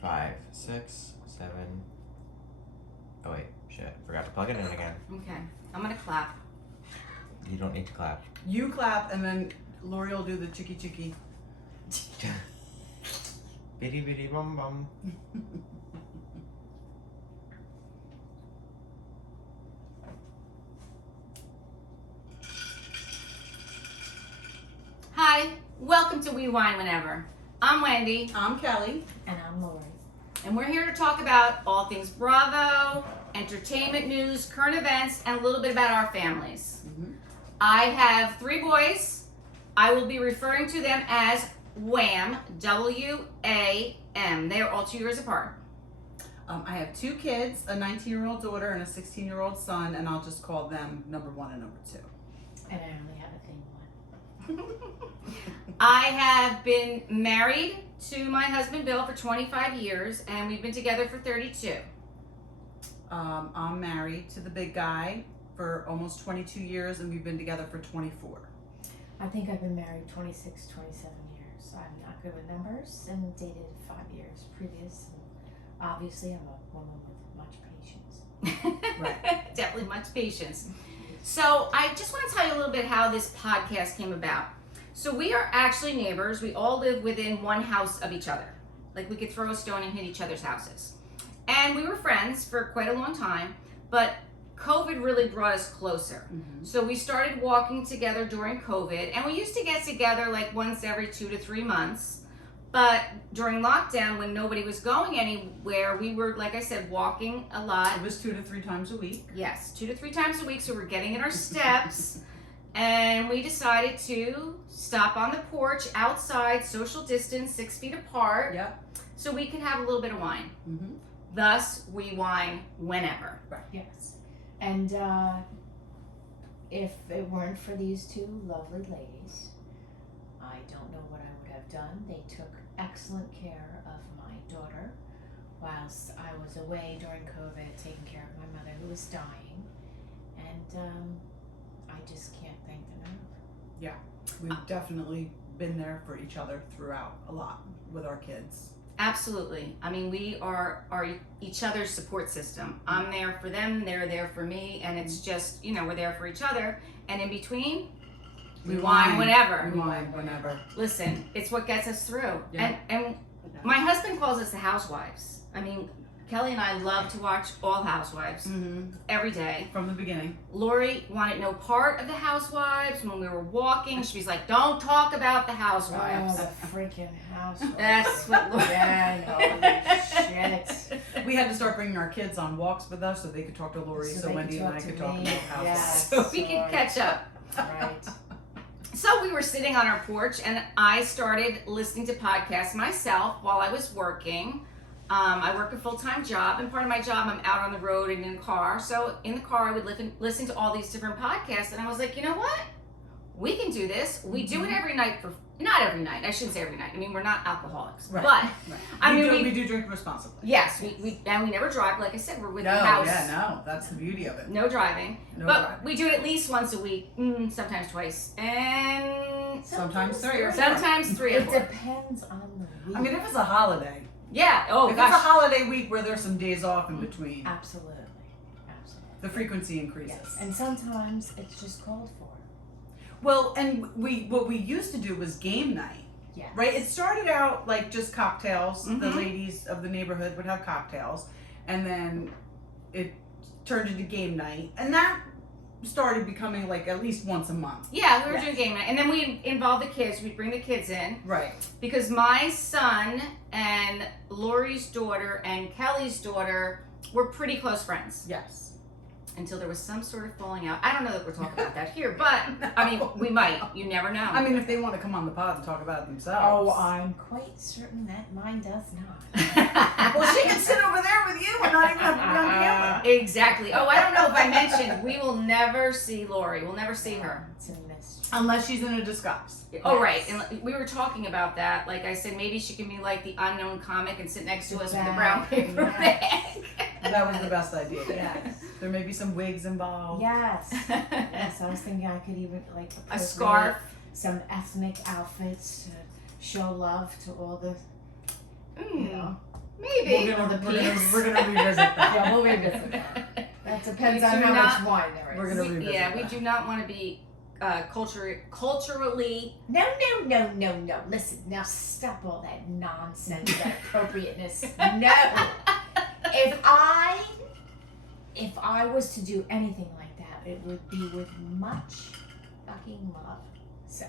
5, 6, 7. Oh wait, shit! Forgot to plug it in again. Okay, I'm gonna clap. You don't need to clap. You clap, and then Lori will do the chicky chicky. Bitty bitty bum bum. Hi, welcome to We Wine Whenever. I'm Wendy. I'm Kelly. And I'm Lori. And we're here to talk about all things Bravo, entertainment news, current events, and a little bit about our families. Mm-hmm. I have 3 boys. I will be referring to them as WAM, W-A-M. They are all 2 years apart. I have 2 kids, a 19-year-old daughter and a 16-year-old son, and I'll just call them number 1 and number 2. And I only have a thing one. I have been married to my husband Bill for 25 years, and we've been together for 32. I'm married to the big guy for almost 22 years, and we've been together for 24. I think I've been married 26, 27 years. I'm not good with numbers and dated 5 years previous. And obviously, I'm a woman with much patience. Right. Definitely much patience. So I just want to tell you a little bit how this podcast came about. So we are actually neighbors. We all live within one house of each other. Like we could throw a stone and hit each other's houses. And we were friends for quite a long time, but COVID really brought us closer. Mm-hmm. So we started walking together during COVID, and we used to get together like once every 2 to 3 months. But during lockdown, when nobody was going anywhere, we were, like I said, walking a lot. It was 2 to 3 times a week. Yes, 2 to 3 times a week, so we're getting in our steps. And we decided to stop on the porch outside, social distance, 6 feet apart, Yep. so we could have a little bit of wine. Mm-hmm. Thus, we wine whenever. Yes. And if it weren't for these 2 lovely ladies, I don't know what I would have done. They took excellent care of my daughter whilst I was away during COVID, taking care of my mother who was dying. And I just can't thank them enough. We've definitely been there for each other throughout a lot with our kids. Absolutely. I mean, we are each other's support system. I'm there for them, they're there for me, and it's just, we're there for each other. And in between, we wine whenever. We wine whenever. Listen, it's what gets us through. Yeah. And my husband calls us the Housewives. I mean, Kelly and I love to watch all Housewives Mm-hmm. every day. From the beginning. Lori wanted no part of the Housewives. When we were walking, she's like, don't talk about the Housewives. Oh, the freaking house. That's what Lori... Yeah, holy shit. We had to start bringing our kids on walks with us so they could talk to Lori, so they Wendy could and I talk could to talk me. about houses. Yes. So we could catch up. Right. So we were sitting on our porch, and I started listening to podcasts myself while I was working. I work a full-time job, and part of my job, I'm out on the road and in the car. So in the car, I would listen to all these different podcasts, and I was like, you know what? We can do this. We do it every night not every night. I shouldn't say every night. I mean, we're not alcoholics, Right. but Right. I mean, we do drink responsibly. yes, we never drive. Like I said, we're with No, the house. no, that's the beauty of it. No driving. No But driving. we do it at least once a week, sometimes twice, and Sometimes 3 or 4. sometimes 3 or It 4. depends on the week. I mean, if it's a holiday, Yeah. Oh if it's a gosh. holiday week where there's some days off in between, Absolutely. Absolutely. the frequency increases. Yes. And sometimes it's just called for. Well, and what we used to do was game night, Yes. right? It started out like just cocktails. The Mhm. ladies of the neighborhood would have cocktails, and then it turned into game night, and that started becoming like at least once a month. Yeah, we were Yes. doing game night, and then we involved the kids. We'd bring the kids in Right. because my son and Lori's daughter and Kelly's daughter were pretty close friends Yes. until there was some sort of falling out. I don't know that we're talking about that here, but I mean, we might. You never know. I mean, if they want to come on the pod and talk about it Oh, themselves. I'm quite certain that mine does not. Well, she can sit over there with you and not even have to be on camera. Exactly. Oh, I don't know if I mentioned, we will never see Lori. We'll never see her. It's a mystery. Unless she's in a disguise. Oh, right. And we were talking about that. Like I said, maybe she can be like the unknown comic and sit next to us with a brown paper bag. That was the best idea. Yes. There may be some wigs involved. Yes. Yes, I was thinking I could even like A appropriate scarf. some ethnic outfits to show love to all the, you know. Maybe. We're gonna revisit that. Yeah, we'll revisit that. That depends on do how not- much wine there is. We're gonna revisit Yeah, we that. do not want to be culturally. No. Listen, now stop all that nonsense, that appropriateness. No. If I was to do anything like that, it would be with much fucking love. So,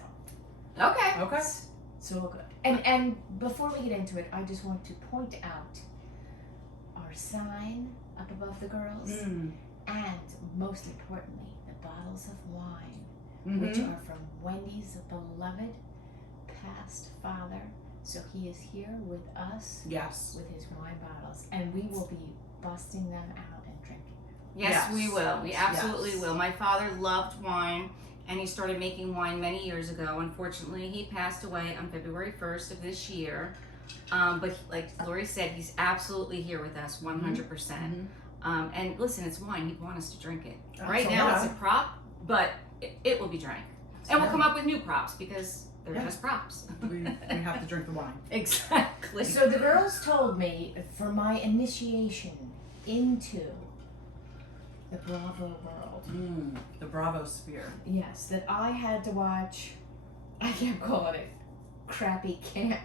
Okay. Okay. it's all good. And before we get into it, I just want to point out our sign up above the girls, Mm. and most importantly, the bottles of wine, Mhm. which are from Wendy's beloved past father. So he is here with us Yes. with his wine bottles, and we will be busting them out and drinking. Yes, Yes. we will. We absolutely Yes. will. My father loved wine, and he started making wine many years ago. Unfortunately, he passed away on February 1st of this year. But like Lori said, he's absolutely here with us, 100%. Mhm. And listen, it's wine. He'd want us to drink it. That's Right now, it's allowed. a prop, but it will be drank. And we'll come up with new props because they're Yeah. just props. We have to drink the wine. Exactly. So the girls told me for my initiation into the Bravo world, The Bravo sphere. yes, that I had to watch, I kept calling it Crappy Camp.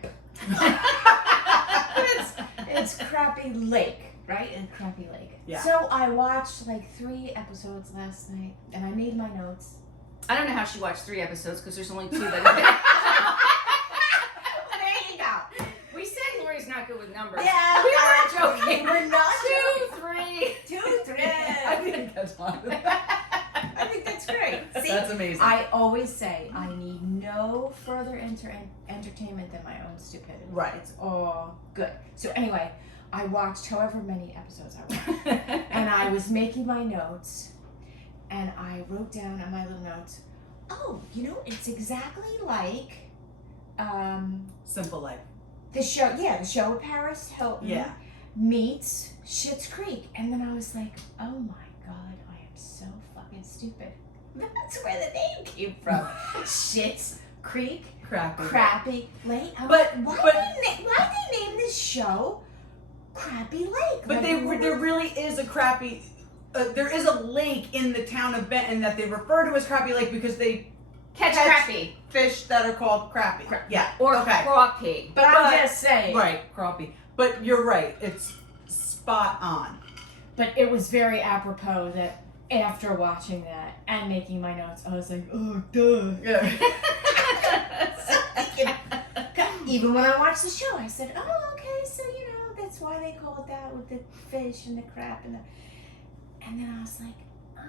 it's Crappy Lake, right? And Crappy Lake. Yeah. So I watched like 3 episodes last night, and I made my notes. I don't know how she watched 3 episodes because there's only 2 that. There you go. We said Lori's not good with numbers. Yeah, we were joking. We're not 2, 3. 2, 3. I think that's fine. I think that's great. See, That's amazing. I always say I need no further entertainment than my own stupidity. Right. It's all good. So anyway, I watched however many episodes I watched, and I was making my notes, and I wrote down on my little notes, oh, it's exactly like Simple life. the show with Paris Hilton Yeah. meets Schitt's Creek. And then I was like, oh my God, I am so fucking stupid. That's where the name came from. Schitt's Creek, Crappy Lake. I'm But- like, why but- they name this show Crappy Lake? But Like, there really is a crappy. There is a lake in the town of Benton that they refer to as Crappy Lake because they Catch Catch- crappie. fish that are called crappie. Yeah. Or okay. crappie. But I'm just saying. Right, crappie. But you're right. It's spot on. But it was very apropos that after watching that and making my notes, I was like, oh, duh. Yeah. Even when I watched the show, I said, oh, okay, so, that's why they call it that with the fish and the crap and then I was like,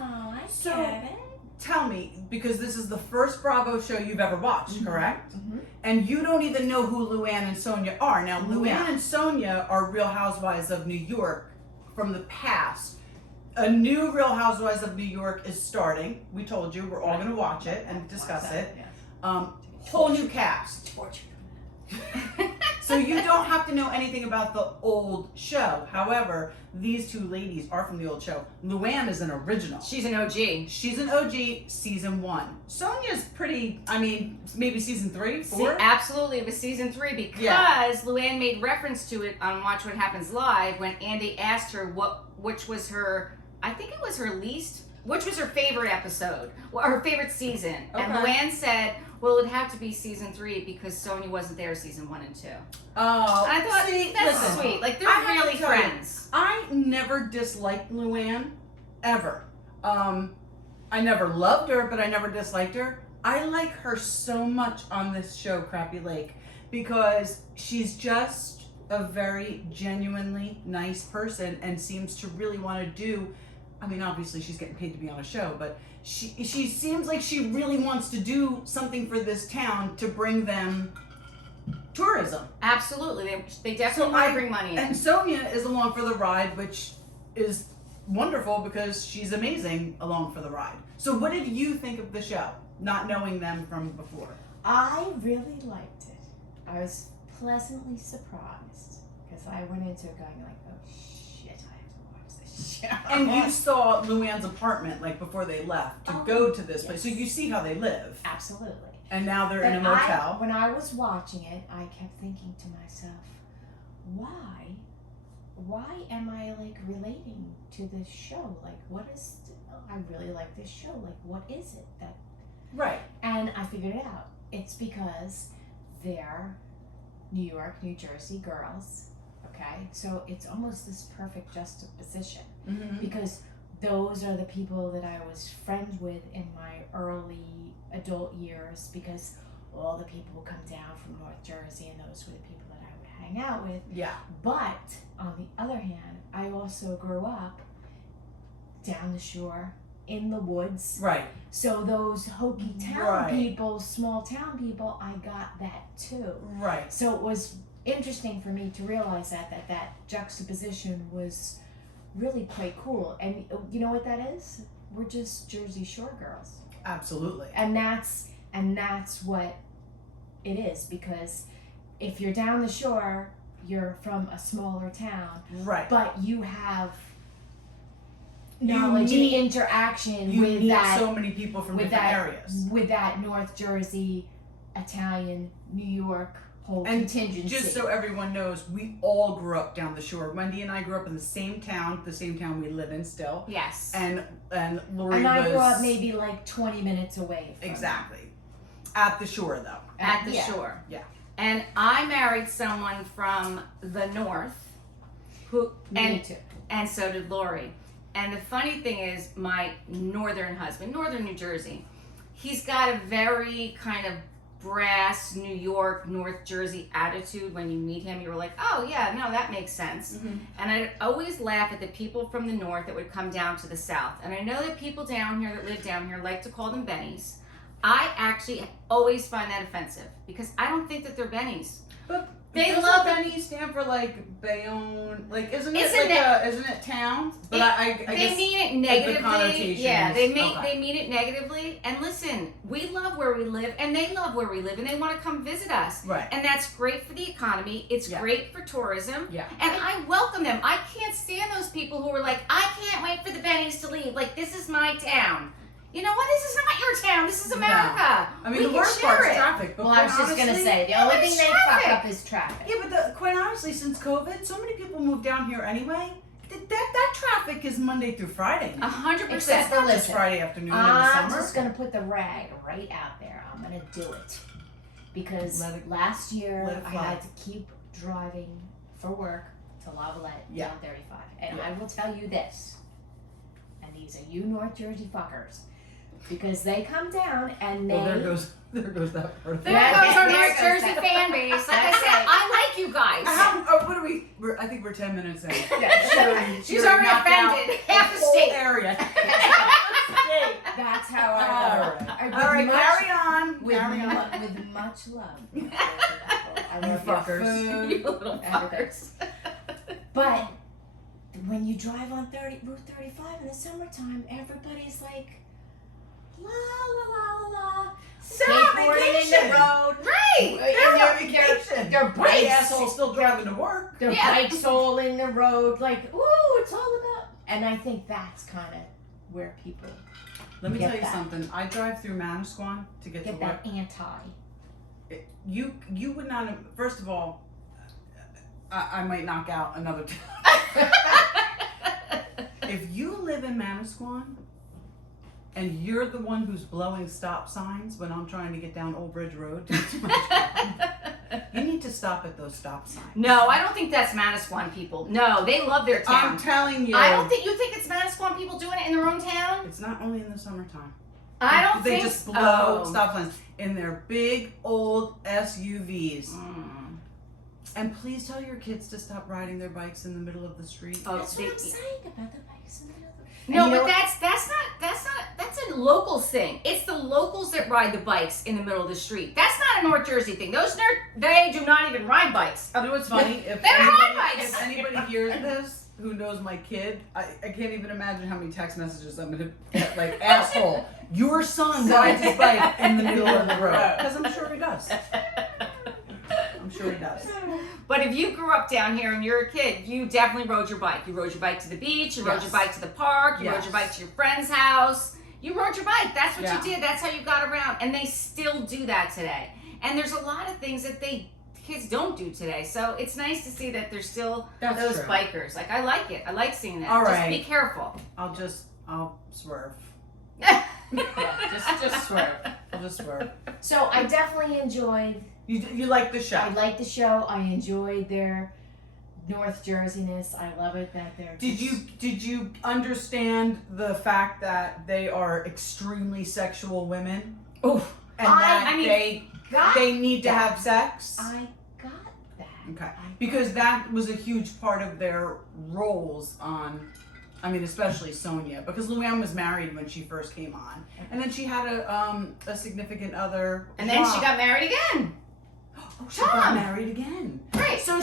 oh, I So- get it. Tell me, because this is the first Bravo show you've ever watched, correct? Mm-hmm. And you don't even know who Luann and Sonia are. Now, Luann Yeah. and Sonia are Real Housewives of New York from the past. A new Real Housewives of New York is starting. We told you we're all going to watch it and discuss it. Yeah. Whole new cast. So you don't have to know anything about the old show. However, these 2 ladies are from the old show. Luann is an original. She's an OG. She's an OG season 1. Sonia's pretty, maybe season 3, 4? Absolutely, it was season 3 because Luann made reference to it on Watch What Happens Live when Andy asked her which was her, I think it was her which was her favorite episode, or her favorite season. And Okay. Luann said, well, it'd have to be season 3 because Sonia wasn't there season 1 and 2. Oh, And I thought, see, that's listen, sweet. Like, they're I have to really tell you, friends. I never disliked Luann, ever. I never loved her, but I never disliked her. I like her so much on this show, Crappy Lake, because she's just a very genuinely nice person and seems to really want to do. Obviously she's getting paid to be on a show, but she seems like she really wants to do something for this town to bring them tourism. Absolutely. They definitely So want to bring money in. And Sonia is along for the ride, which is wonderful because she's amazing along for the ride. So what did you think of the show, not knowing them from before? I really liked it. I was pleasantly surprised because I went into it going like, oh shit, I have to watch this show. And you saw Luann's apartment like before they left to Oh, go to this place, so yes. you see how they live. Absolutely. And now they're in a But motel. when I was watching it, I kept thinking to myself, why am I like relating to this show? Like, I really like this show. Like, what is it that? Right. And I figured it out. It's because they're New York, New Jersey girls. Okay, so it's almost this perfect juxtaposition because those are the people that I was friends with in my early adult years, because all the people who come down from North Jersey, and those were the people that I would hang out with. Yeah. But on the other hand, I also grew up down the shore in the woods. Right. So those hokey town people, small town people, I got that too. Right. So it was interesting for me to realize that juxtaposition was really quite cool. And you know what that is? We're just Jersey Shore girls. Absolutely. And that's what it is, because if you're down the shore, you're from a smaller town. Right. But you have knowledge and interaction with that. So many people from different areas. With that North Jersey, Italian, New York whole contingency. Just so everyone knows, we all grew up down the shore. Wendy and I grew up in the same town we live in still. Yes. And Lori and I was grew up maybe like 20 minutes away from exactly at the shore though. At the shore. Yeah. And I married someone from the north, Me too. and so did Lori. And the funny thing is, my northern husband, northern New Jersey, he's got a very kind of brass New York, North Jersey attitude. When you meet him, you're like, oh yeah, no, that makes sense. And I'd always laugh at the people from the north that would come down to the south. And I know that people down here that live down here like to call them bennies. I actually always find that offensive, because I don't think that they're bennies. But They doesn't love Benny stand for like Bayonne, like isn't Isn't it town? But I they guess mean it the negatively. connotation Yeah, is- they okay. mean it negatively. And listen, we love where we live, and they love where we live, and they want to come visit us. Right. And that's great for the economy. It's Yeah. great for tourism. Yeah. And I welcome them. I can't stand those people who are like, I can't wait for the Bennies to leave. Like, this is my town. You know what? This is not your town. This is America. I mean, we the can worst share part is it. traffic. But Well, I was just going to say, the only thing they fuck up is traffic. Yeah, but quite honestly, since COVID, so many people moved down here anyway. That traffic is Monday through Friday. 100%. It's not just Friday afternoon in the I'm summer. just going to put the rag right out there. I'm going to do it. Because last year I had to keep driving for work to Lavalette down 35. And I will tell you this, and these are you North Jersey fuckers, because they come down and they... Well, there goes that part of There it. goes our There North goes Jersey that. fan base. Like I said, I like you guys. What are we? I think we're 10 minutes in. She's already knocked out offended. Half the whole state. area. That's how I go. All right, carry on. With, Carry on. with much love. I You love your fuckers. food, You little everything. fuckers. But when you drive on Route 35 in the summertime, everybody's like, la la la la la. They're on Skateboarding in vacation. the road. Right. They're on vacation. Their My bikes. asshole's still driving to work. Their Yeah. bikes all in the road. Like, ooh, it's all about. And I think that's kind of where people Let me Get tell you that. something. I drive through Manasquan to get to get work. that anti. You would not. First of all, I might knock out another time. If you live in Manasquan and you're the one who's blowing stop signs when I'm trying to get down Old Bridge Road, you need to stop at those stop signs. No, I don't think that's Manasquan people. No, they love their town. I'm telling you. I don't think you think it's Manasquan people doing it in their own town. It's not only in the summertime. I don't They think just blow oh. stop signs in their big old SUVs. Mm. And please tell your kids to stop riding their bikes in the middle of the street. Oh, That's they- what I'm saying about the bikes in the middle. No, And you know but what? that's a local thing. It's the locals that ride the bikes in the middle of the street. That's not a North Jersey thing. They do not even ride bikes. You know what's funny? They don't ride bikes. If anybody hears this who knows my kid, I can't even imagine how many text messages I'm gonna get. Like, asshole, your son rides his bike in the middle of the road. Because I'm sure he does. I'm sure he does. But if you grew up down here and you're a kid, you definitely rode your bike. You rode your bike to the beach. You rode your bike to the park. You rode your bike to your friend's house. You rode your bike. That's what you did. That's how you got around. And they still do that today. And there's a lot of things that they kids don't do today. So it's nice to see that there's still That's those true. bikers. Like, I like it. I like seeing that. All Just right. be careful. I'll swerve. Yeah, just swerve. I'll just swerve. So I definitely enjoyed. You like the show? I liked the show. I enjoyed their North Jerseyness. I love it that they're. Did you understand the fact that they are extremely sexual women? Oh, And I that got they need to that. have sex? I got that. Okay. Because that was a huge part of their roles on, I mean, especially Sonia, because Luann was married when she first came on, and then she had a significant other, And then she got married again. Oh, she got Tom. married again. Right. So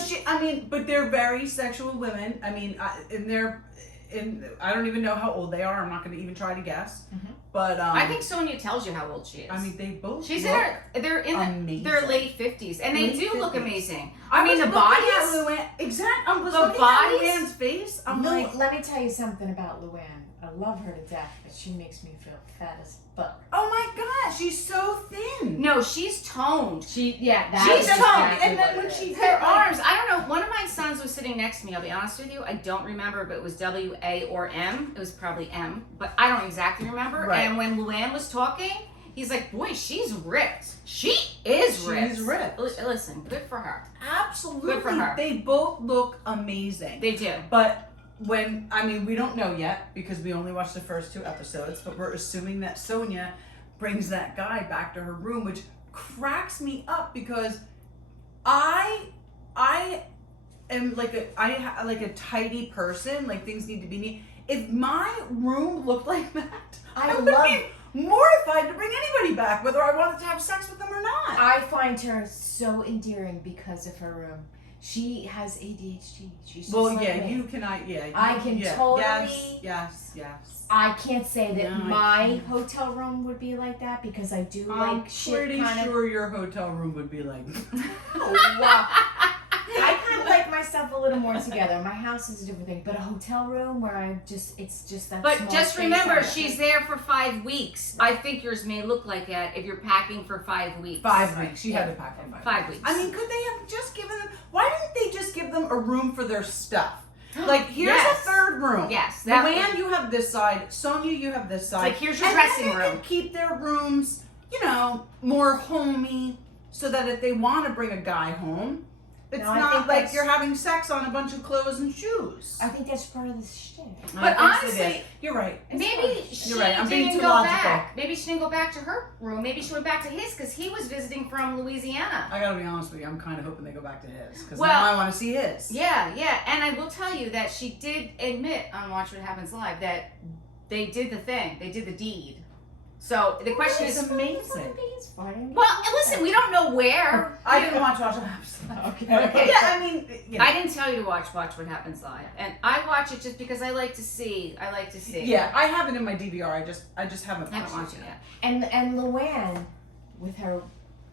but they're very sexual women. I mean, I don't even know how old they are. I'm not going to even try to guess. Mhm. But I think Sonia tells you how old she is. I mean, they both. she's look they're in amazing. their late 50s, and they Late do look 50s. amazing. I mean, the the bodies. bodies. I was The looking bodies? at Luann's face. I'm No, like, let me tell you something about Luann. I love her to death, but she makes me feel fat as fuck. oh my god, she's so thin. No, she's toned. She's She's toned, exactly and then what when it she is. Her arms, I don't know. One of my sons was sitting next to me. I'll be honest with you. I don't remember if it was W, A, or M. It was probably M, but I don't exactly remember. Right. And when Luann was talking, he's like, boy, she's ripped. She is ripped. She's ripped. Listen, good for her. Absolutely. Good for her. They both look amazing. They do. But we don't know yet because we only watched the first 2 episodes, but we're assuming that Sonia brings that guy back to her room, which cracks me up because I am like a tidy person, like things need to be neat. If my room looked like that, I would be mortified to bring anybody back, whether I wanted to have sex with them or not. I find her so endearing because of her room. She has ADHD. She's just like me. I can totally- Yes. I can't say that No, I my can't. hotel room would be like that because I do I'm like shit pretty kind of. sure your hotel room would be like. I kind of like myself a little more together. My house is a different thing, but a hotel room where it's just that. But small just space remember, on it. she's there for 5 weeks. I think yours may look like that if you're packing for 5 weeks. 5 weeks. She had to pack for 5 5 weeks. I mean, could they have just given them? Why didn't they just give them a room for their stuff? Like, here's Yes. a third room. Yes, that Luann, would- you have this side. Sonia, you have this side. like, here's your And dressing then they room. can keep their rooms, more homey, so that if they want to bring a guy home, it's No, I not think like that's- you're having sex on a bunch of clothes and shoes. I think that's part of the shtick. But honestly, you're right. maybe she You're right, I'm being didn't too go logical. back. Maybe she didn't go back to her room. Maybe she went back to his because he was visiting from Louisiana. I gotta be honest with you. I'm kind of hoping they go back to his because Well- now I want to see his. Yeah, and I will tell you that she did admit on Watch What Happens Live that they did the thing. They did the deed. So the question It's is, amazing. It's fine. well, listen, we don't know where. I didn't watch Housewives. Okay. Yeah, I mean, I didn't tell you to watch What Happens Live, and I watch it just because I like to see. Yeah, I have it in my DVR. I just haven't I haven't watched watched it yet. And Luann with her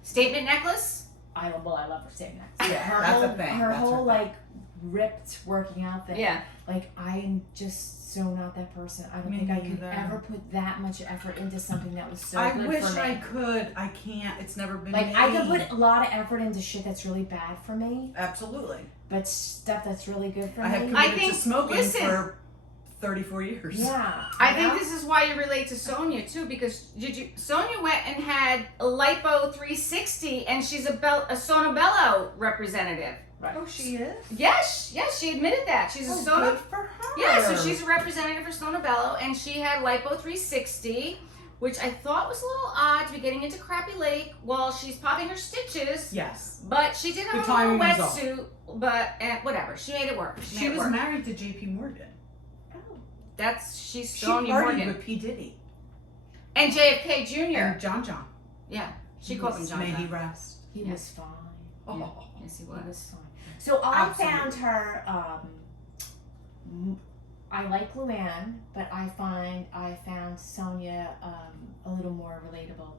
Statement necklace. I love her statement. Yeah, her that's whole, a thing. Her That's her whole thing. like ripped working out thing. Yeah. Like I'm just so not that person. I don't Me think I could neither. ever put that much effort into something that was so I good wish for me. I could. I can't. It's never been Like me. I could put a lot of effort into shit that's really bad for me, Absolutely. but stuff that's really good for I have me. committed think- to smoking listen. for 34 years. Yeah. I you think know? this is why you relate to Sonia too, because Sonia went and had a lipo 360, and she's a Sono Bello representative. Oh, she is? Yes, she admitted that she's a Oh, Sono. good for her. Yeah, so she's a representative for Sono Bello, and she had lipo 360, which I thought was a little odd to be getting into Crappy Lake while she's popping her stitches. Yes. But she did have The a little timing was off. wetsuit, but whatever. She made it work. She was married to J.P. Morgan. She's She Sonia partied Morgan. with P. Diddy. And JFK Jr. And John. Yeah, she called him John. May he rest. He Yeah. was fine. Oh. Yes, he He was. was fine. So I Absolutely. found her. I like Luann, but I found Sonia a little more relatable.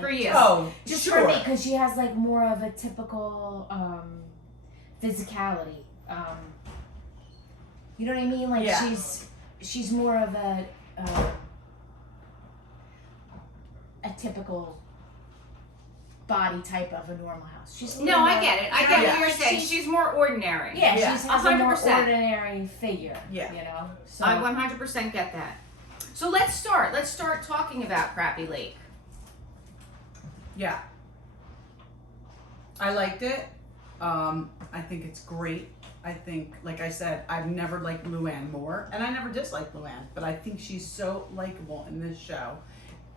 For you. Oh, Just sure. for me, because she has like more of a typical physicality. You know what I mean? Like Yeah. she's more of a typical body type of a normal house. She's No, I get it. I get Yeah. what you're saying. She's more ordinary. Yeah, Yeah. she's has a more 100%. ordinary figure. Yeah. You know. So I 100% get that. So let's start. Let's start talking about Crappy Lake. Yeah. I liked it. I think it's great. I think, like I said, I've never liked Luann more, and I never disliked Luann, but I think she's so likable in this show,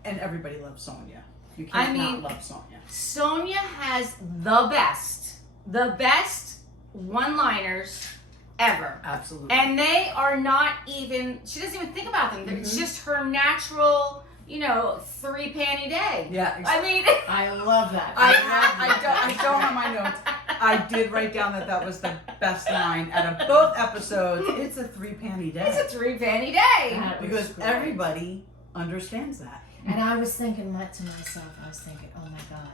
and everybody loves Sonia. You can't not love Sonia. Sonia has the best one-liners ever. Absolutely. And they are not even, she doesn't even think about them. It's just her natural, 3-panty day. Yeah. I mean, I love that. I don't have my notes. I did write down that was the best line out of both episodes. It's a 3-panty day. it's a 3-panty day. That was Because great. everybody understands that. And I was thinking that to myself. I was thinking, oh my God.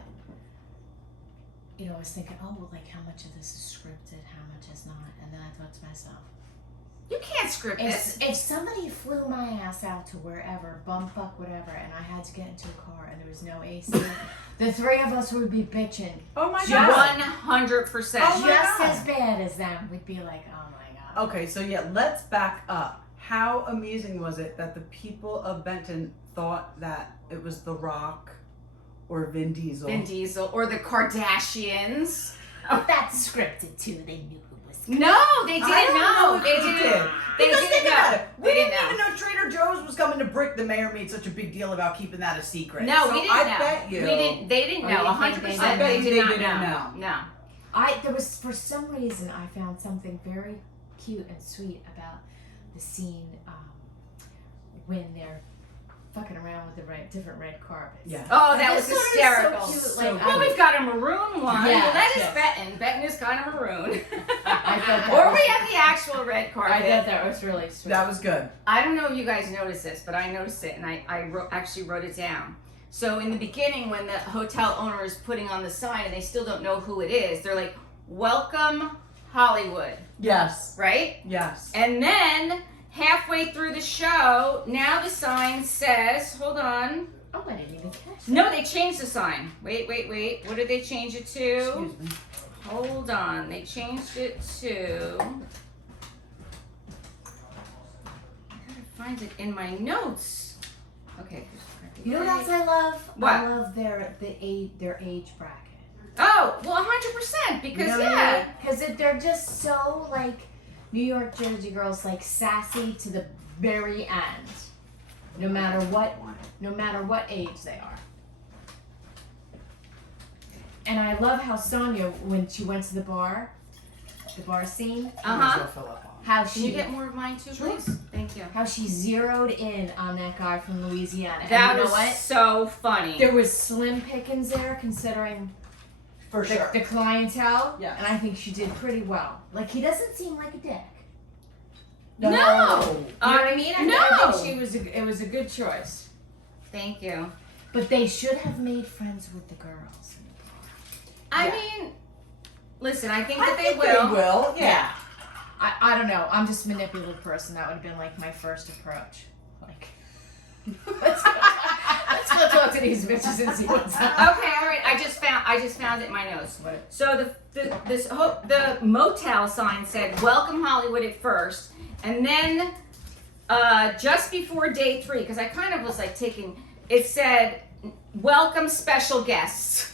I was thinking, oh, well, like how much of this is scripted, how much is not? And then I thought to myself, You can't script this. if somebody flew my ass out to wherever, bumfuck whatever, and I had to get into a car and there was no AC, the three of us would be bitching. Oh my Just- god. 100%. Oh my Just God. as bad as them. We'd be like, oh my God. Okay, so yeah, let's back up. How amazing was it that the people of Benton thought that it was The Rock or Vin Diesel? Vin Diesel or the Kardashians. Oh, that's scripted too. They knew who was. No, they didn't I don't know if They they didn't. did. They Because didn't think about know. it. They We didn't didn't know. even know Trader Joe's was coming to brick. The mayor made such a big deal about keeping that a secret. No, so we didn't I know. bet you. We didn't. They didn't Oh, know. you think they 100%. I bet They you did they not didn't know. know. No. There was, for some reason, I found something very cute and sweet about the scene when they're fucking around with the different red carpets. Yeah. Oh, I that was just thought it hysterical. so cute. So Like, Well, we've got a maroon one. Yeah, Well, that is yes. Benton. Benton is kind of maroon. I thought that or was- we have the actual red I carpet. thought that was really sweet. That was good. I don't know if you guys noticed this, but I noticed it, and I actually wrote it down. So in the beginning, when the hotel owner is putting on the sign and they still don't know who it is, they're like, "Welcome Hollywood," Yes. right? Yes. And then halfway through the show, now the sign says, hold on. Oh, I didn't even catch that. No, they changed the sign. Wait. What did they change it to? Excuse me. Hold on. They changed it to. I gotta find it in my notes. Okay. You know what else I love? What? I love their age bracket. Oh, well, 100% because yeah. Because they're just so like New York Jersey girls, like sassy to the very end, no matter what age they are. And I love how Sonia, when she went to the bar scene, how Can you she get more of mine too, please? Thank you. how she zeroed in on that guy from Louisiana. That and you know was what? so funny. There was slim pickings there, considering For sure. the clientele. Yes. And I think she did pretty well. Like, he doesn't seem like a dick. No. You know what I mean? I No. think it was a good choice. Thank you. But they should have made friends with the girls. I Yeah. mean, listen, I think I that think they will. They will. Yeah. I don't know. I'm just a manipulative person. That would have been like my first approach. Like, let's go talk to these bitches and see what's up. Okay, all right. I just found it in my notes. So the motel sign said "Welcome Hollywood" at first, and then just before day 3, because I kind of was like taking it said "Welcome special guests."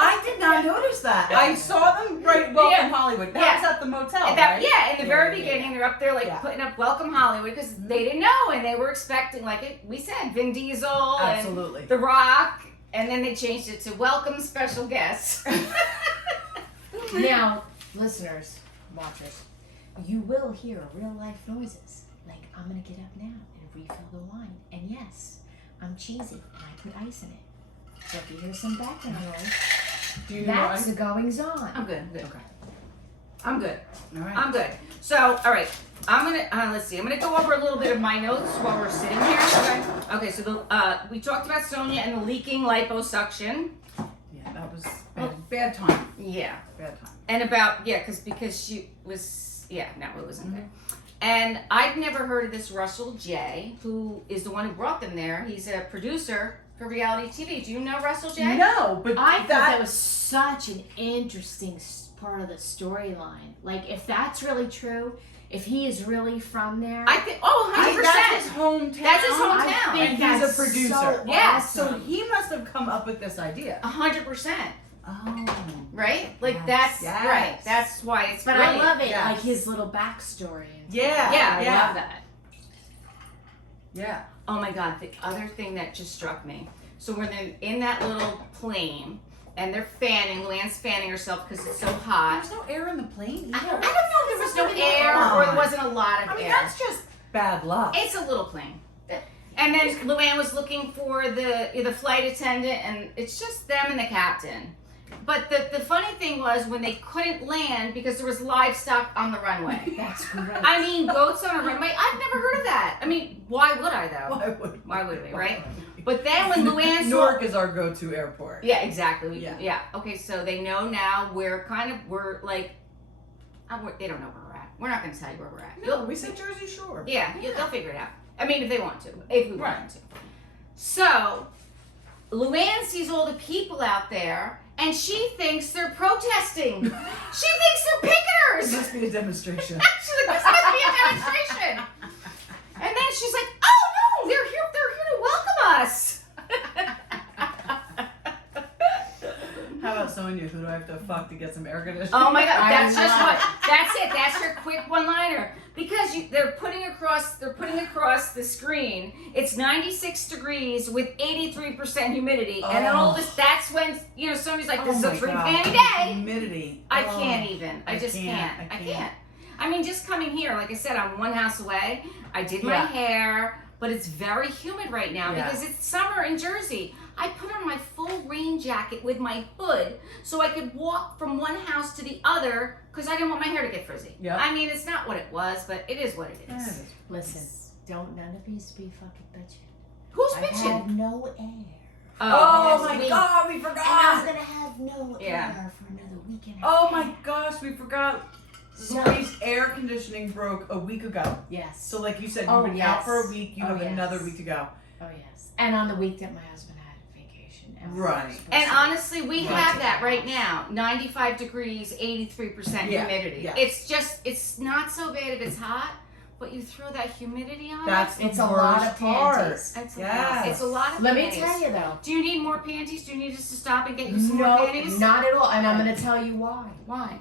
I did not notice that. I saw them write "Welcome Yeah. Hollywood." That Yeah. was at the motel, That- right? Yeah, in the very Yeah. beginning, they're up there like Yeah. putting up "Welcome Hollywood" because they didn't know, and they were expecting, like we said, Vin Diesel Absolutely. and The Rock, and then they changed it to "Welcome special guests." Now, listeners, watchers, you will hear real life noises. Like, I'm going to get up now and refill the wine. And yes, I'm cheesy and I put ice in it. So if you hear some background noise, Do you that's know? the goings on. I'm good. Okay. I'm good. All right. I'm good. So, all right. I'm gonna let's see. I'm gonna go over a little bit of my notes while we're sitting here. Okay. Okay. So we talked about Sonia and the leaking liposuction. Yeah, that was bad time. Yeah. Bad time. And about because she was no, it wasn't good. And I'd never heard of this Russell J, who is the one who brought them there. He's a producer for reality TV. Do you know Russell J? No, but I thought that was such an interesting part of the storyline. Like, if that's really true, if he is really from there, I think, 100%. That's his hometown. That's his hometown. I think And he's that's a producer. So Yeah, So awesome. he must have come up with this idea. 100%. Oh. Right? Like, Yes, that's yes. right. That's why it's But brilliant. I love it, Yes. like his little backstory. And Yeah. Yeah, I Yeah. love that. Yeah. Oh my God, the other thing that just struck me. So when they're in that little plane and they're fanning, Luann's fanning herself because it's so hot. There's no air in the plane I either. don't know if there was no air or there wasn't a lot of I mean, air. that's just bad luck. It's a little plane. And then Luann was looking for the flight attendant, and it's just them and the captain. But the funny thing was when they couldn't land because there was livestock on the runway. That's great. I mean, goats on a runway? I've never heard of that. I mean, why would I though? Why would Why would we, right? But then when Luann saw... Newark is our go-to airport. Yeah, exactly. Yeah. Okay, so they know now we're like... they don't know where we're at. We're not going to tell you where we're at. No, we said Jersey Shore. Yeah, they'll figure it out. I mean, if they want to. If we want Right. to. So, Luann sees all the people out there, and she thinks they're protesting. She thinks they're It picketers. must be a demonstration. She's like, this must be a demonstration. And then she's like, oh no, they're here to welcome us. How about Sonia? Who do I have to fuck to get some air conditioning? Oh my God, that's I just love what. That's it. That's her quick one-liner. Because they're putting across the screen. It's 96 degrees with 83% humidity, and then all this. That's when Sonia's like, "This is a free panty day." Humidity. I can't even. I just can't. can't. I I can't. can't. I mean, just coming here, like I said, I'm one house away. I did my Yeah. hair, but it's very humid right now Yeah. because it's summer in Jersey. I put on my full rain jacket with my hood so I could walk from one house to the other because I didn't want my hair to get frizzy. Yeah. I mean, it's not what it was, but it is what it Yeah, is. it is. Listen, don't none of these be fucking bitching. Who's I bitching? have no air. Oh yes, my we- God, we And I'm forgot. gonna have no Yeah. air for another week and a Oh half. my gosh, we forgot. So- Lori's air conditioning broke a week ago. Yes. So like you said, you've Oh, been yes. out for a week. You Oh, have yes. another week to go. Oh yes. And on the week that my husband had vacation. And we were Right. supposed And to- honestly, we Right. have that right now. 95 degrees, 83% Yeah, humidity. yeah. It's not so bad if it's hot, but you throw that humidity on That's it. It's the a lot worst of part. panties. It's a Yes. lot. It's a lot of Let me panties. tell you though. Do you need more panties? Do you need us to stop and get you some more No, panties? not at all. And I'm gonna tell you why. Why?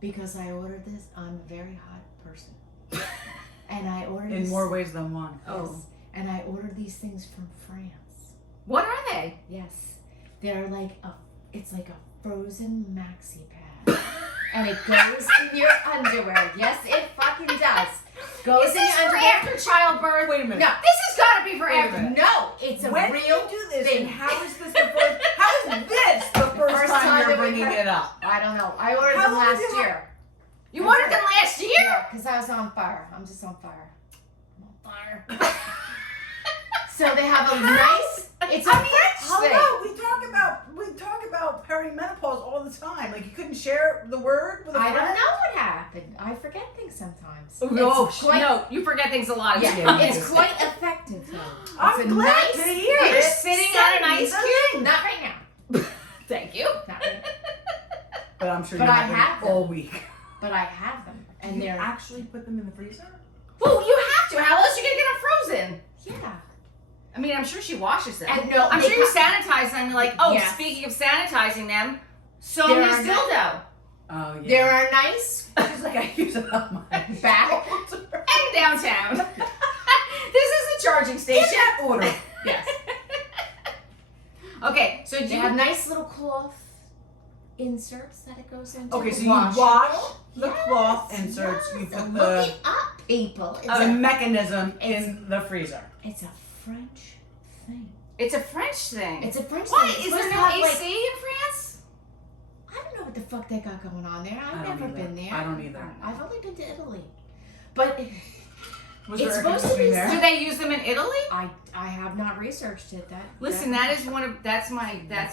Because I ordered this. I'm a very hot person. And I ordered In this. more ways than one. Oh. And I ordered these things from France. What are they? Yes. They're like it's like a frozen maxi pad. And it goes in your underwear. Yes, it fucking does. Goes Is in this your for underwear. after childbirth? Wait a minute. No. This has got to be for Wait a after. minute. No, it's a When real did you do this? thing. And how is this the first? How is this the first First time time you're that we bringing heard- it up? I don't know. I ordered How them long last did you year. You ordered them last year? Yeah, because I was on fire. I'm just on fire. I'm on fire. So they have a nice. It's a French thing. Hello, we talk about perimenopause all the time. Like you couldn't share the word with a I don't friend? know what happened. I forget things sometimes. Oh, It's quite, No, you forget things a lot. yeah, Yeah, it's you do. quite effective though. I'm It's a glad nice to hear You're it. sitting Send on an me ice the cube? link. Not right now. Thank you. Not right now. But I'm sure But you I have them have them. all week. But I have them, and you they're actually put them in the freezer? Well, you have to. How else are you going to get them frozen? yeah. I mean, I'm sure she washes them. And no, I'm they sure you co- sanitize them. Like, oh, Yes. speaking of sanitizing them, There Sonia's are dildo. Oh yeah. There are nice She's like I use it on my back. And downtown. This is the charging In station. that order. Yes. Okay, so do They you have nice little cloth inserts that it goes into. Okay, so you Washable. wash the Yes, cloth inserts. You yes, put and the look it up, people. It's, the a, mechanism it's- in the freezer. it's a French thing. It's a French thing. It's a French Why? thing. It's Is there supposed no to have, AC in France? I don't know what the fuck they got going on there. I've I don't never either. been there. I don't either. I've only been to Italy. But Was It's there supposed to be there? Do they use them in Italy? I have not researched it. Listen, that is that's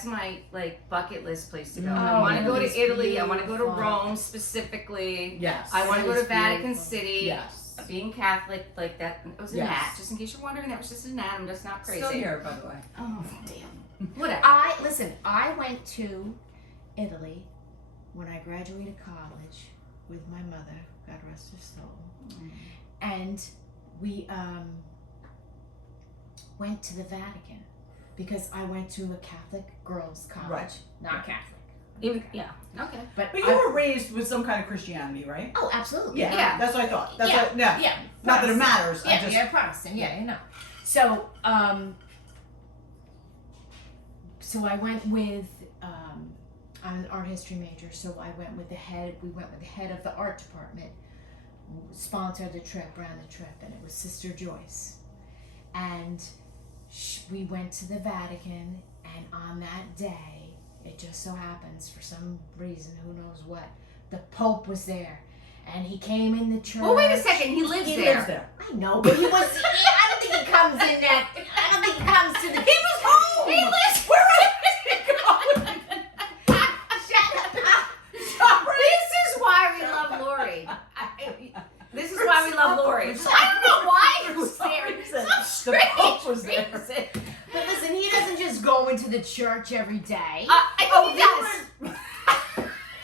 my like bucket list place to go. I Oh, want to go Italy's to Italy. I want to go to beautiful. Rome specifically. Yes. I want to go It to is Vatican beautiful. City. Yes. being Catholic, like that, it was a Yes. gnat. Just in case you're wondering, that was just a gnat. I'm just not crazy. Still here, by the way. Oh, damn. Whatever. I went to Italy when I graduated college with my mother, God rest her soul. And we went to the Vatican because I went to a Catholic girls' college. Right. Not Catholic. Even, yeah. Okay. But you were raised with some kind of Christianity, right? Oh, absolutely. Yeah. That's what I thought. That's Yeah. what, yeah. Yeah. Not that it Protestant. matters. Yeah, I just, you're Protestant. Yeah, you know. So, so I went with, I'm an art history major, so I went with the head. We went with the head of the art department, sponsored the trip, ran the trip, and it was Sister Joyce. And we went to the Vatican, and on that day, it just so happens, for some reason, who knows what, the Pope was there. And he came in the church. Well, wait a second. He lives there. I know, but he was. I don't think he comes in that. I don't think he comes to the. He was home. He lives. where is he going? Shut up. This is why we love Lori. This is why we love Lori. I don't know why he was there. Some The Pope was strange there. reason. But listen, he doesn't just go into the church every day. I think he does.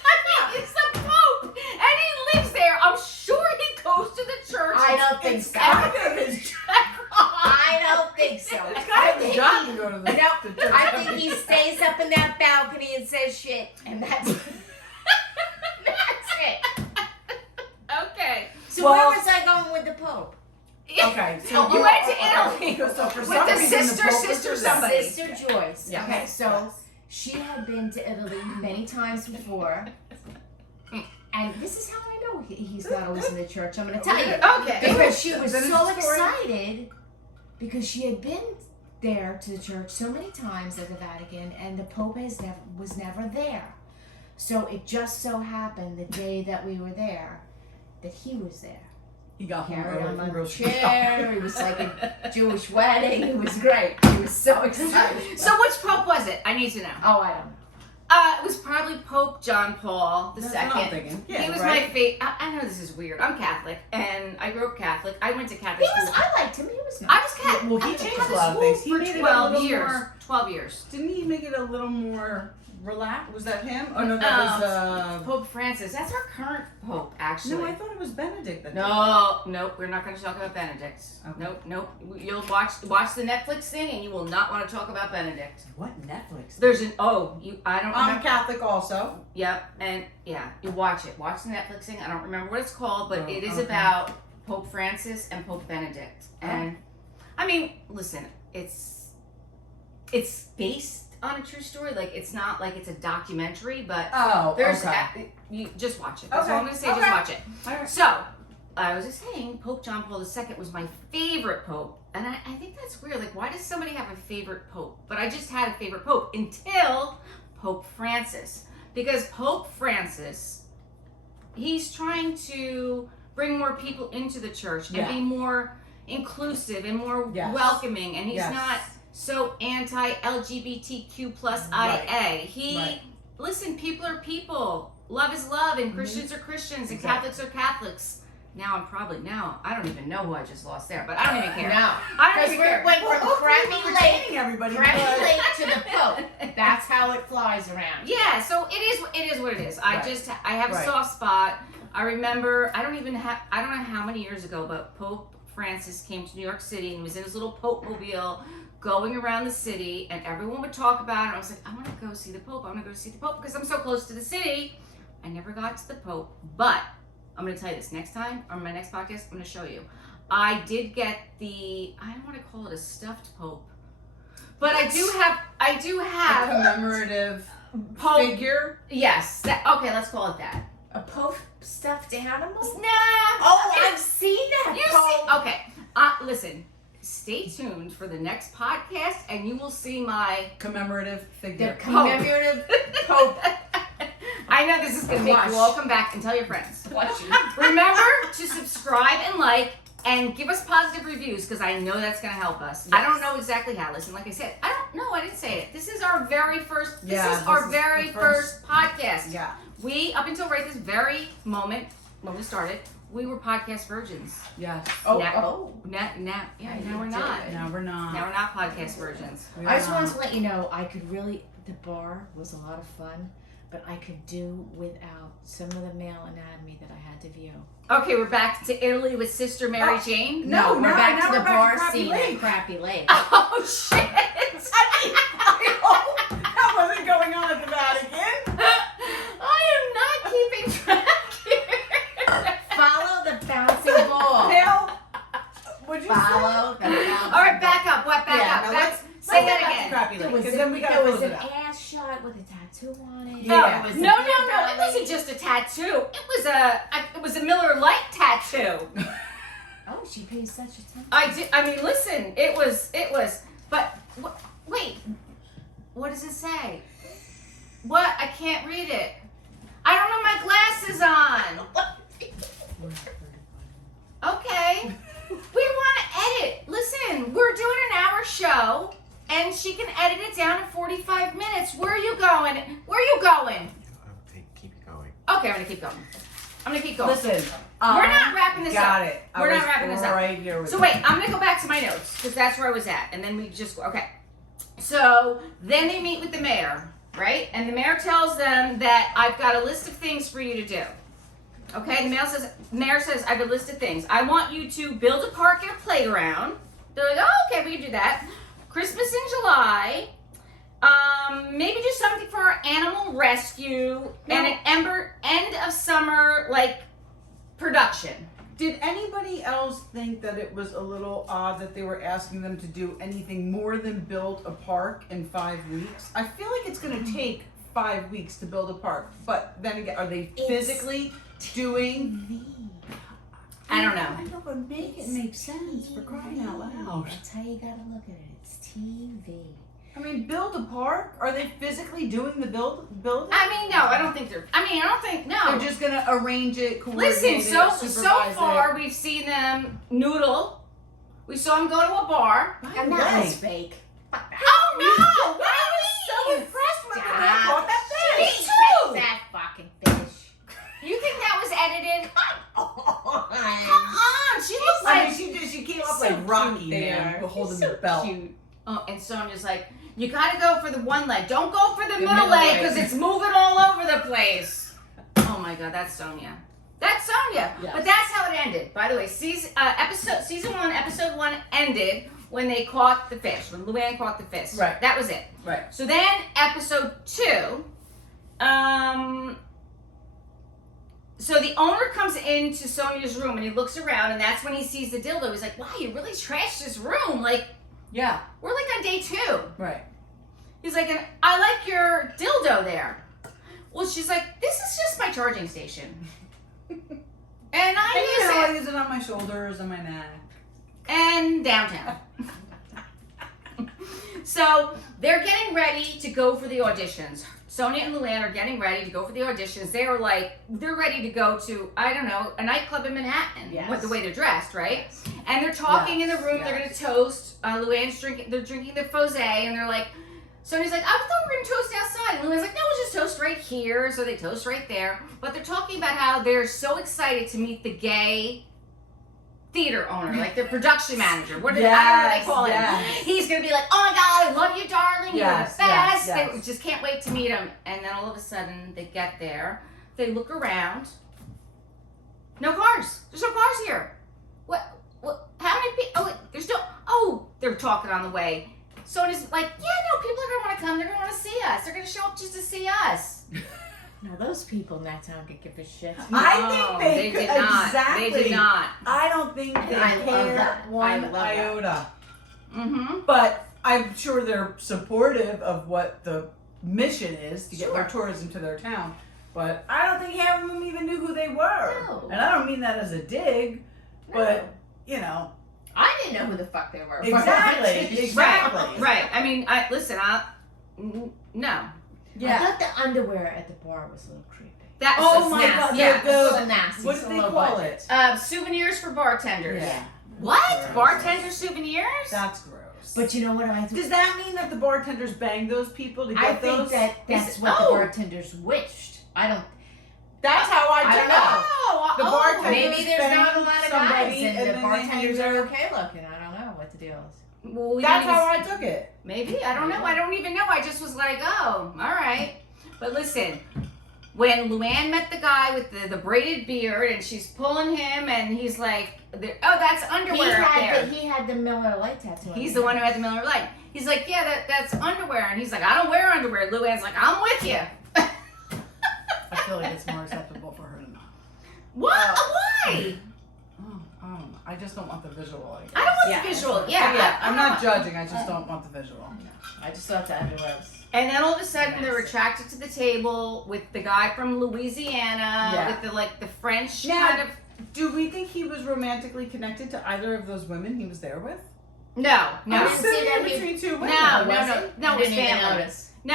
I think it's the Pope, and he lives there. I'm sure he goes to the church. I don't think It's so. kind of his I don't think so. It's kind of his job to go to the No, church. I think he stays up in that balcony and says shit, and that's that's it. Okay. So Well- where was I going with the Pope? Okay, so You went to Italy So for with some the reason, sister, the Pope was sister, there. somebody. Sister Joyce. Yes. Okay, so Yes. she had been to Italy many times before, and this is how I know he's not always in the church. I'm going to tell you. Okay. Because she was Finish so the story. excited because she had been there to the church so many times at the Vatican, and the Pope was never there. So it just so happened the day that we were there that he was there. He got home Carried early him from on the grocery chair. It was like a Jewish wedding. It was great. He was so excited. So which Pope was it? I need to know. Oh, I don't know. It was probably Pope John Paul II. That's what I'm thinking. Yeah, he was right? my favorite. I know this is weird. I'm Catholic, and I grew up Catholic. I went to He Catholic was. school. I liked him. He was nice. I was Catholic. Well, he I went to changed a Catholic lot of school things. He for made it a 12 little years. more- 12 years. Didn't he make it a little more relaxed? Was that him? Oh no, that was Pope Francis. That's our current Pope, actually. No, I thought it was Benedict. That did No, nope. We're not going to talk about Benedict. Okay. Nope. You'll watch the Netflix thing, and you will not want to talk about Benedict. that. What Netflix? There's an I don't I'm remember. Catholic also. Yep, and yeah, you watch it. Watch the Netflix thing. I don't remember what it's called, but Oh, it is okay. about Pope Francis and Pope Benedict. And I mean, listen, it's based on a true story. Like, it's not like it's a documentary, but Oh, there's okay. you just watch it. That's Okay, all I'm gonna say. okay. Just watch it. All right. So, I was just saying, Pope John Paul II was my favorite pope. And I think that's weird. Like, why does somebody have a favorite pope? But I just had a favorite pope until Pope Francis. Because Pope Francis, he's trying to bring more people into the church and Yeah. be more inclusive and more Yes. welcoming. And he's Yes. not so anti-LGBTQ plus Right. IA. He, Right. listen, people are people. Love is love, and Mhm. Christians are Christians, and Exactly. Catholics are Catholics. Now I don't even know who I just lost there, but I don't even care. No. I don't Because even care. we went from hopefully Crappy we're Lake, retaining everybody. Crappy because- Lake to the Pope. That's how it flies around. Yeah, so it is what it is. I have a Right. soft spot. I remember I don't know how many years ago, but Pope Francis came to New York City and he was in his little Pope mobile going around the city, and everyone would talk about it. I was like, I want to go see the Pope. I want to go see the Pope because I'm so close to the city. I never got to the Pope, but I'm going to tell you this next time on my next podcast. I'm going to show you. I did get I don't want to call it a stuffed Pope, but I do have a commemorative Pope. figure. Yes. Okay, let's call it that. A Pope stuffed animal? Nah. Oh, I've seen that You Pope. see? Okay. Listen. Stay tuned for the next podcast, and you will see my Commemorative The figure. commemorative Pope. I know this is going to make Watch. you all come back and tell your friends. Watching. Remember to subscribe and like and give us positive reviews because I know that's going to help us. I Yes. don't know exactly how. Listen, like I said, I don't know. I didn't say it. This is our very first. This Yeah, is this our is very the first- first podcast. Yeah. We, up until right this very moment, when we started, we were podcast virgins. Yes. Now I we're did not. it. Now we're not. Now we're not podcast virgins. We I are just wanted not. to let you know the bar was a lot of fun, but I could do without some of the male anatomy that I had to view. Okay, we're back to Italy with Sister Mary Jane. No, we're now back to we're the back to bar Crappy scene Lake. at Crappy Lake. Oh shit! I hope that wasn't going on at the Vatican. I am not keeping track here. Follow the bouncing ball. Now, would you Follow the bouncing ball. All right, back up. What? Back Yeah, up. now Back. let's Say get that back to again. Crappy There Lake, was, because then we gotta there was close an it out. ass shot with a tattoo on it. Yeah. There was No, a beer it belly. wasn't just a tattoo. It was a Miller Lite tattoo. Oh, she pays such attention. I mean, listen. It was. But wait. What does it say? What? I can't read it. I don't have my glasses on. Okay. We want to edit. Listen, we're doing an hour show, and she can edit it down to 45 minutes. Where are you going? Where are you going? Keep it going. Okay, I'm gonna keep going. Listen, We're not wrapping this got up. it. We're I not was wrapping this up. Right here with So you. wait, I'm gonna go back to my notes because that's where I was at, and then we just okay. So then they meet with the mayor, right? And the mayor tells them that I've got a list of things for you to do. Okay, the mayor says I have a list of things. I want you to build a park and a playground. They're like, oh, okay, we can do that. Christmas in July. Maybe do something for our animal rescue and an end of summer production. Did anybody else think that it was a little odd that they were asking them to do anything more than build a park in 5 weeks? I feel like it's going to take 5 weeks to build a park, but then again, are they physically doing? I don't know. I know, but make it make sense for crying out loud. That's how you gotta look at it. It's TV. I mean, build a park? Are they physically doing the building? I mean, no, I don't think no. They're just gonna arrange it, coordinate Listen, it, so supervise far it. we've seen them noodle. We saw them go to a bar. And that was fake. Oh no! I was so impressed when I caught that Me fish. too. That fucking fish. You think that was edited? She looks I like mean, she came up So like Rocky, cute they man, are. holding So the belt. cute. oh, and Sonia's like, you gotta go for the one leg. Don't go for the middle middle leg leg. because it's moving all over the place. Oh my god, that's Sonia. That's Sonia. Yes. But that's how it ended. By the way, season 1, episode 1 ended when they caught the fish. When Luann caught the fish. Right. That was it. Right. So then episode 2, so the owner comes into Sonia's room and he looks around and that's when he sees the dildo. He's like, wow, you really trashed this room. Like, Yeah. we're like on day 2. Right. He's like, and I like your dildo there. Well, she's like, this is just my charging station. And I I use use it on my shoulders and my neck. it. And downtown. So they're getting ready to go for the auditions. Sonia and Luann are getting ready to go for the auditions. They're ready to go to, I don't know, a nightclub in Manhattan. Yes. With the way they're dressed, right? And they're talking in the room. Yes. They're going to toast. Luann's drinking. They're drinking the fosé, and they're like, Sonia's like, I thought we were going to toast outside. And Luann's like, no, we'll just toast right here. So they toast right there. But they're talking about how they're so excited to meet the gay theater owner, like their production manager. What do they call him? Yes. He's going to be like, oh my God, I love you, darling. You're Yes, the best. yes, yes. They just can't wait to meet him. And then all of a sudden, they get there. They look around. No cars. There's no cars here. What? How many people? Oh, there's no. Oh, they're talking on the way. Sonia's like, yeah, no, people are going to want to come. They're going to want to see us. They're going to show up just to see us. Now those people in that town could give a shit. I think they did could- not. exactly. They did not. I don't think they I love care that. one I love that. iota. Mm-hmm. But I'm sure they're supportive of what the mission is to get more tourism to their town. But I don't think half of them even knew who they were. No. And I don't mean that as a dig, but you know. I didn't know who the fuck they were. Exactly. Exactly. Right. I mean, listen, no. I Yeah. thought the underwear at the bar was a little creepy. That's Oh just my nasty. God, Yeah. the- A little nasty. What so do they low call budget. it? Souvenirs for bartenders. Yeah. What? Bartender souvenirs? That's gross. But you know what I think? Does that mean that the bartenders bang those people to get I think those? that's what the bartenders wished. I don't. That's how I I took don't it. know. Oh, The oh, kind Maybe of there's not a bang lot of somebody guys, and and the then bartenders they hang are their- okay looking. I don't know what the deal is. Well, we That's didn't how even- I took it. Maybe, I don't know. I don't even know. I just was like, oh, all right. But listen, when Luann met the guy with the braided beard and she's pulling him and he's like, oh, that's underwear up there. He had the Miller Lite tattoo. He's the one who had the Miller Lite. He's like, yeah, that's underwear. And he's like, I don't wear underwear. Luann's like, I'm with you. I feel like it's more acceptable for her to not. What? Why? Oh, I don't know. I just don't want the visual. I guess. I don't want Yeah. the visual. So, Yeah. yeah, I I'm don't not want- judging. I just don't want the visual. I just thought the underwear was. And then all of a sudden they're Nice. attracted to the table with the guy from Louisiana Yeah. with the French Now- kind of. Do we think he was romantically connected to either of those women he was there with? No. I didn't was see sitting that in he- between two women. No, Was no, he? no, I it was didn't even family. notice. No.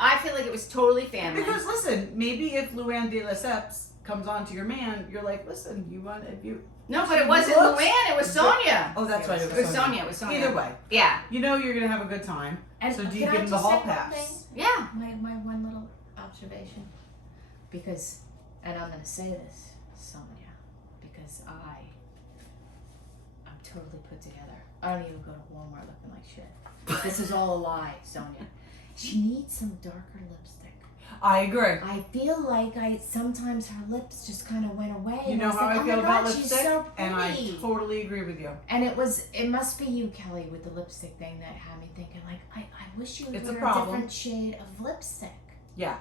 I feel like it was totally family. Because listen, maybe if Luann de Lesseps comes on to your man, you're like, listen, you want if you. No, but it wasn't Looks- Luann. It was Sonia. Oh, that's right. It was Sonia. It was Sonia. Either way, Yeah. you know you're gonna have a good time. And So do you can give I him the just hall say one pass? thing? Yeah. My one little observation, because, and I'm gonna say this, Sonia, because I'm totally put together. I don't even go to Walmart looking like shit. This is all a lie, Sonia. She needs some darker lipstick. I agree. I feel like sometimes her lips just kind of went away. You and know was how like, I oh feel my about God, lipstick, she's so and I pretty. totally agree with you. And it must be you, Kelly, with the lipstick thing that had me thinking, like, I wish you would It's a wear a problem. different shade of lipstick. Yeah.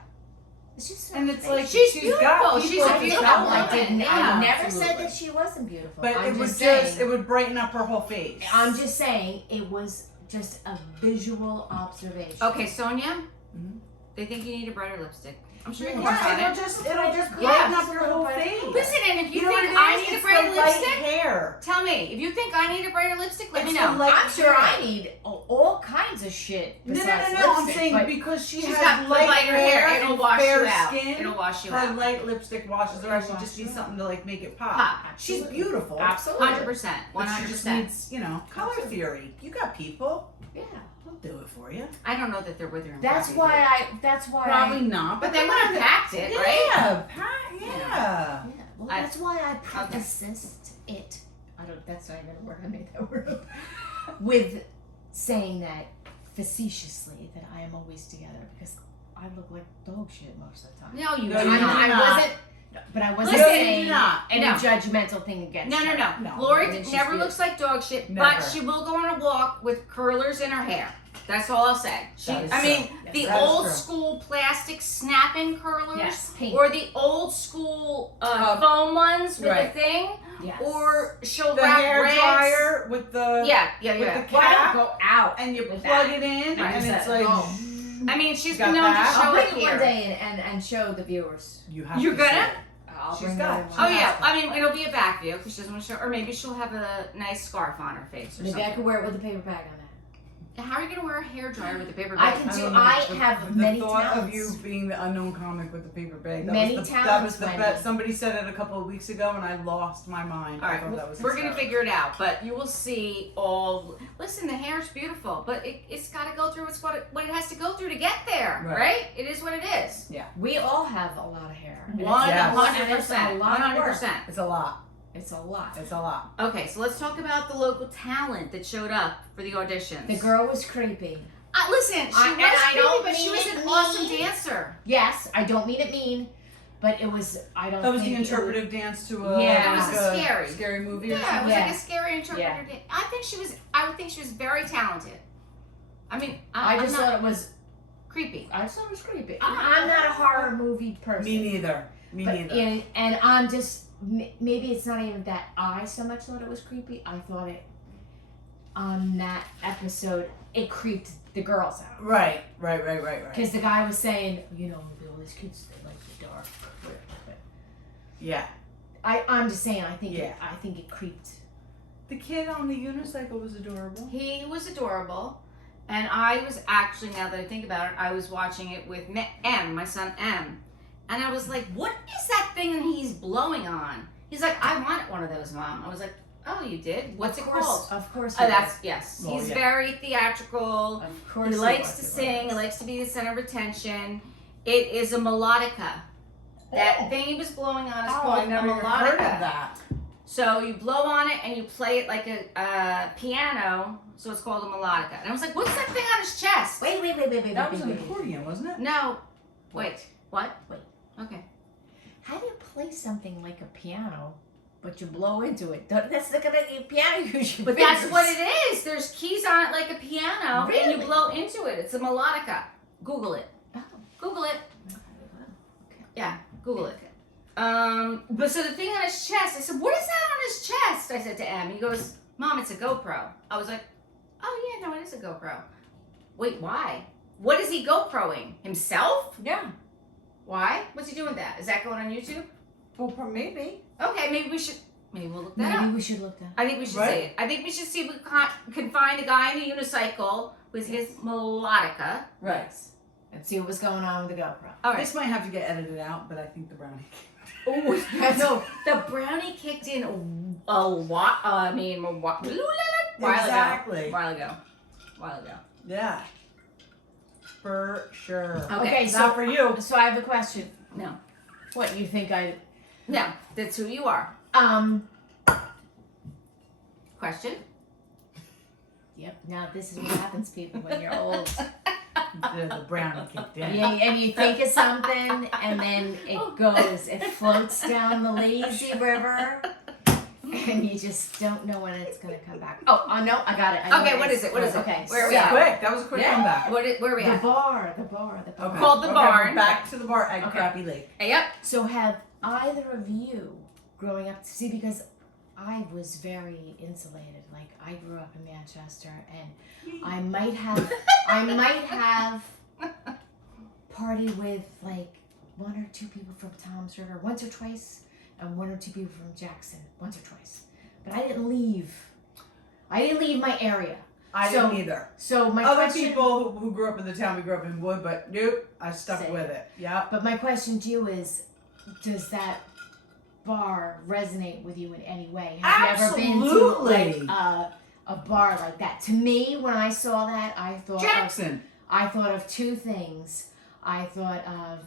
It's just And it's like She's she's beautiful. got She's people a to beautiful tell woman. her. I didn't. Yeah, I never absolutely. said that she wasn't beautiful. But I'm it would saying, it would brighten up her whole face. I'm just saying it was just a visual observation. Okay, Sonia. Mhm. They think you need a brighter lipstick. I'm sure you can Yeah, work on it'll it. just Yeah. brighten Yeah. up your whole face. Listen, and if you, know think what it I is? need a It's brighter the light lipstick, hair. tell me. If you think I need a brighter lipstick, let It's me the know. light I'm sure hair. I need all kinds of shit. No, Besides I'm lipstick, saying but because she She's has got light lighter hair. and It'll wash fair you out. skin. It'll wash you Her out. light lipstick washes her out. She It'll just wash needs you something to like make it pop. Pop. She's Absolutely. beautiful. Absolutely. 100%. But she just 100%. needs, color theory. You got people. Yeah. They'll do it for you. I don't know that they're with her. in That's Bobby, why Probably not. But they come would on. have packed it, right? Yeah, yeah. Yeah. Well, I- that's why I prefaced it. I don't. That's not even a word. I made that word up. With saying that facetiously that I am always together because I look like dog shit most of the time. No, you No, do you not. I not. wasn't. But I wasn't Listen, saying you do not. any No. judgmental thing against No, her. no. No. Lori I mean, she's never beautiful. looks like dog shit, Never. but she will go on a walk with curlers in her hair. That's all I'll say. That is I true. mean, Yes, the that is old true. school plastic snap-in curlers, Yes, pink. or the old school Uh, foam ones with right. a thing, Yes. or she'll The wrap hair reds. dryer with the Yeah. with the Why cap, don't go out and you with plug that? it in, Right. and it's Set. like. Boom. I mean, she's Got been known that? to I'll show bring it it one here. day and show the viewers. You have You're to gonna? see it. I'll She's bring got it. it. Oh She yeah, has to. I mean it'll be a back view because she doesn't want to show, or maybe she'll have a nice scarf on her face or Maybe I something. could wear it with a paper bag on it. How are you gonna wear a hair dryer with a paper I bag? can do. don't know. I The- have the many thought talents. of you being the unknown comic with the paper bag. That Many was the, That talents, was the Wendy. best. Somebody said it a couple of weeks ago, and I lost my mind. All I right, thought that was we're gonna hysterical. figure it out, but you will see all. Listen, the hair's beautiful, but it's got to go through what it has to go through to get there, Right. right? It is what it is. We all have a lot of hair. And it's- 100%. and it's a lot of work. 100%. It's a lot. It's a lot. It's a lot. Okay, so let's talk about the local talent that showed up for the auditions. The girl was creepy. Listen, she I- and was I creepy, don't but she mean was it an awesome mean. dancer. Yes, I don't mean it mean, but it was. I don't. That was the think it interpretive dance to a Yeah. It was like a scary movie or Yeah, it something. was Yeah. like a scary interpreter. dance. I would think she was very talented. I mean, I I'm just not thought it was. creepy. I just thought it was creepy. I'm not a horror movie person. Me neither. Me But neither. and I'm just maybe it's not even that I so much thought it was creepy. I thought it on that episode it creeped the girls out Right. because the guy was saying, all these kids they like the dark. Yeah. I'm just saying. I think Yeah. I think it creeped. The kid on the unicycle was adorable. He was adorable, and I was actually, now that I think about it, I was watching it with M, my son M, and I was like, "What is that thing that he's blowing on?" He's like, "I want one of those, Mom." I was like, "Oh, you did? What's it called?" Of course. Oh, that's yes. Well, He's yeah. very theatrical. Of course. He likes was. to sing. He likes to be the center of attention. It is a melodica. That thing he was blowing on is Oh, called I a never even melodica. heard of that. So you blow on it and you play it like a piano. So it's called a melodica. And I was like, what's that thing on his chest? Wait. That was an accordion, wasn't it? No. Wait. What? Wait. Okay. How do you play something like a piano, but you blow into it? That's not gonna be a piano. Use your But that's fingers. what it is. There's keys on it like a piano, and Really? you blow into it. It's a melodica. Google it. Oh. Google it. Okay. Yeah, Google it. But so the thing on his chest, I said, what is that on his chest? I said to Em. He goes, Mom, it's a GoPro. I was like, oh yeah, no, it is a GoPro. Wait, why? What is he GoProing? Himself? Yeah. Why? What's he doing with that? Is that going on YouTube? Well, maybe. Okay, maybe we'll look that up. Maybe we should look that. I think we should Right. say it. I think we should see if we can find a guy in a unicycle with his melodica. Right. And see what was going on with the GoPro. All right. This might have to get edited out, but I think the brownie. Oh, no, the brownie kicked in a while Exactly. While ago. Yeah. For sure. Okay, Not so for you. So I have a question. No. What you think I? No, that's who you are. Question? Yep. Now this is what happens, people, when you're old. The brownie kicked in. And you think of something, and then it goes. It floats down the lazy river, and you just don't know when it's gonna come back. Oh, no, I got it. I know Okay, what is it? What is it? Okay, Where are we so, at? Quick. That was a quick Yeah. comeback. Where are we The at? bar. Okay. Called the Okay, barn. we're back to the bar at Okay. Crappy Lake. Yep. So have either of you, growing up, see, because I was very insulated. Like I grew up in Manchester, and I might have party with like one or two people from Tom's River once or twice, and one or two people from Jackson once or twice. But I didn't leave my area. I So- didn't either. So my Other question, people who grew up in the town we grew up in would, but nope, I stuck Same. with it. Yeah. But my question to you is, does that bar resonate with you in any way? Have you ever been to Absolutely. like a bar like that? To me, when I saw that, I thought Jackson. of two things. I thought of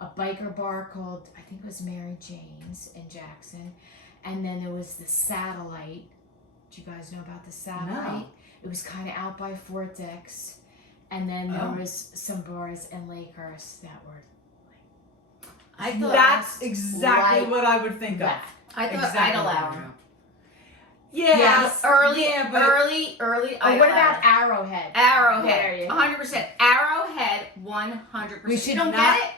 a biker bar called, I think it was Mary Jane's in Jackson, and then there was the Satellite. Do you guys know about the Satellite? No. It was kind of out by Fort Dix, and then there Oh. was some bars in Lakehurst that were I thought That's exactly like what I would think of. that. I thought Exactly Idle what I Hour. would do. Yeah. Yes, early Oh, Idle what about Hour. Arrowhead? Arrowhead? There you go. 100%. Arrowhead, 100%. We should You don't not- get it?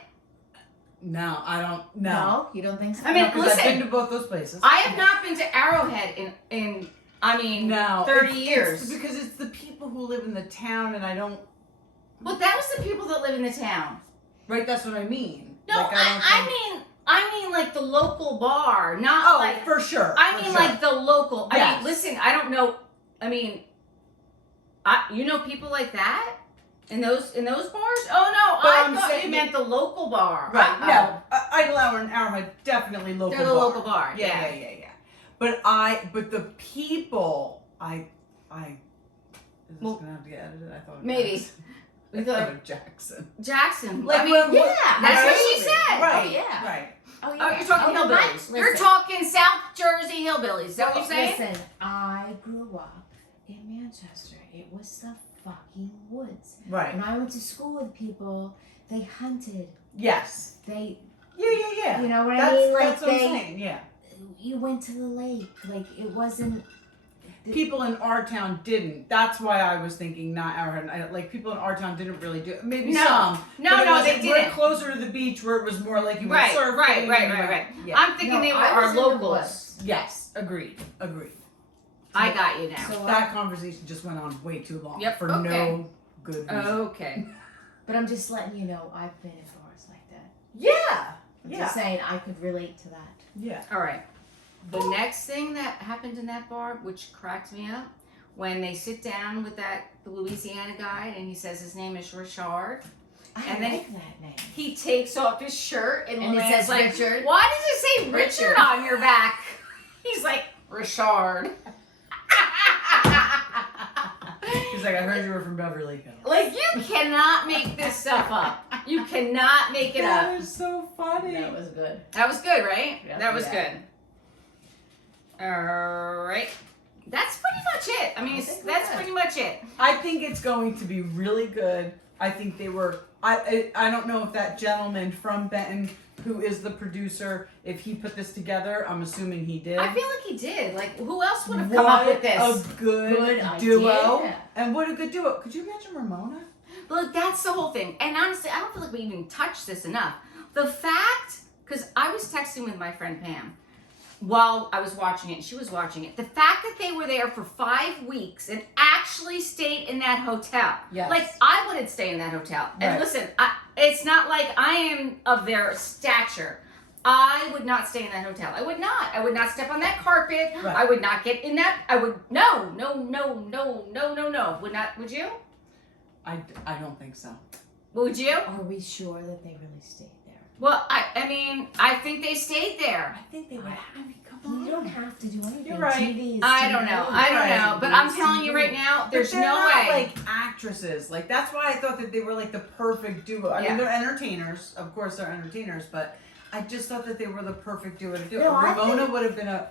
No, I don't. No. No, you don't think so? I mean, No, 'cause listen. I've been to both those places. I have not been to Arrowhead in no 30 it's years. because it's the people who live in the town, and I don't. Well, that was the people that live in the town. Right, that's what I mean. No, Like, I mean like the local bar, not Oh, like. for sure. I for mean sure. like the local. I Yes. mean, listen, I don't know. I mean, you know people like that in those bars? Oh no, But I I'm thought saying- you meant the local bar. Right. Uh-oh. No, Idle Hour and Arrowhead definitely local. They're the bar. local bar. Yeah. But the people, I. Is this Well, gonna have to get edited? I thought. maybe. Jackson. We I thought thought of Jackson. Jackson. Like, I mean, when- yeah, that's what right? she said. Right. Oh, yeah. Right. Oh, Oh, you're talking no, hillbillies. but You're listen. talking South Jersey hillbillies. Is that what you're saying? Listen, I grew up in Manchester. It was the fucking woods. Right. When I went to school with people, they hunted. Yes. They, Yeah. you know what That's, I mean? Like that's what I'm saying. Yeah. you went to the lake. Like it wasn't. People in our town didn't. That's why I was thinking not Arrowhead. Like people in our town didn't really do it. Maybe No. some. No, but it no, wasn't- they We're didn't. closer to the beach where it was more like you went Right, surfing. right. Yeah. I'm thinking they were I was our in the locals. woods. Yes. Agreed. I got you now. So That conversation just went on way too long. Yep, For okay. no good reason. Okay. But I'm just letting you know I've been in bars like that. Yeah. I'm Yeah. just saying I could relate to that. Yeah. All right. The next thing that happened in that bar, which cracked me up, when they sit down with the Louisiana guy and he says his name is Richard, I And then- like that name. he takes off his shirt and, And it Luann's says like, Richard. why does it say Richard Richard. on your back? He's like, Richard. He's like, I heard you were from Beverly Hills. Like, you cannot make this stuff up. You cannot make it That up. is so funny. That was good. That was good, right? Yeah. That was Yeah. good. All right. That's pretty much it. I mean, I think that's we're pretty much it. I think it's going to be really good. I think they were. I don't know if that gentleman from Benton, who is the producer, if he put this together. I'm assuming he did. I feel like he did. Like, who else would have come up with this? A good, Good duo. idea. And what a good duo. Could you imagine Ramona? Look, that's the whole thing. And honestly, I don't feel like we even touched this enough. The fact, because I was texting with my friend Pam while I was watching it, and she was watching it. The fact that they were there for 5 weeks and actually stayed in that hotel. Yes. Like, I wouldn't stay in that hotel. And Right. listen, it's not like I am of their stature. I would not stay in that hotel. I would not. I would not step on that carpet. Right. I would not get in that. I would, no. Would not, would you? I don't think so. Would you? Are we sure that they really stayed there? Well, I mean, I think they stayed there. I think they would. I mean, come You on. don't have to do anything. You're right. TV is I don't know. I don't Right. know. But I'm telling you right now, But there's they're no not, way. like actresses. Like that's why I thought that they were like the perfect duo. I Yeah. mean, they're entertainers. Of course, they're entertainers. But I just thought that they were the perfect duo to do it. No, I Ramona think- would have been a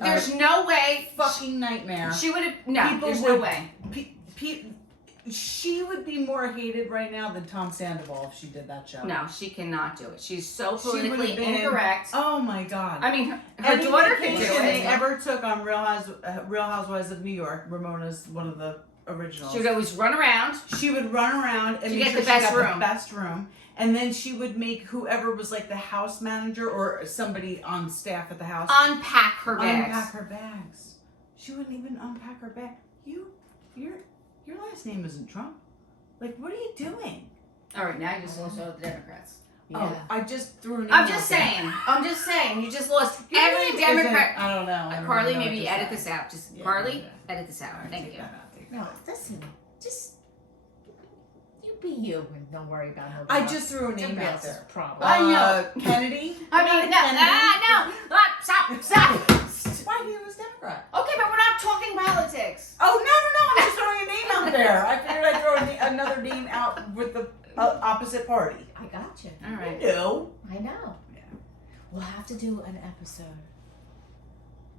There's no way. fucking nightmare. She would have. No, People there's no would- way. She would be more hated right now than Tom Sandoval if she did that show. No, she cannot do it. She's so She would've politically been- incorrect. Oh my God. I mean, her Any daughter can do vacation they it. ever took on Real Housewives of New York. Ramona's one of the originals. She would always run around. She would run around and To make get sure the she best got room. the best room. And then she would make whoever was like the house manager or somebody on staff at the house Unpack her bags. unpack her bags. She wouldn't even unpack her bag. Your last name isn't Trump. Like, what are you doing? All right, now you just lost all the Democrats. Yeah. Oh, I just threw an. I'm email just out there. saying. I'm just saying. You just lost Your every name Democrat. isn't- I don't know. I don't Carly, know what maybe to edit say. this out. Just Yeah, Carly, okay. edit this out. All right, Thank take you. that out, take that No, out. listen. Just you be you and don't worry about nobody I else. just threw a name Nobody out else's there. problem. I know. Kennedy. I mean, no, no. Stop. Why he was Democrat? Okay, but we're not talking politics. Oh no! I'm just throwing a name out there. I figured I'd throw another name out with the opposite party. I got you. All right. No. I know. Yeah. We'll have to do an episode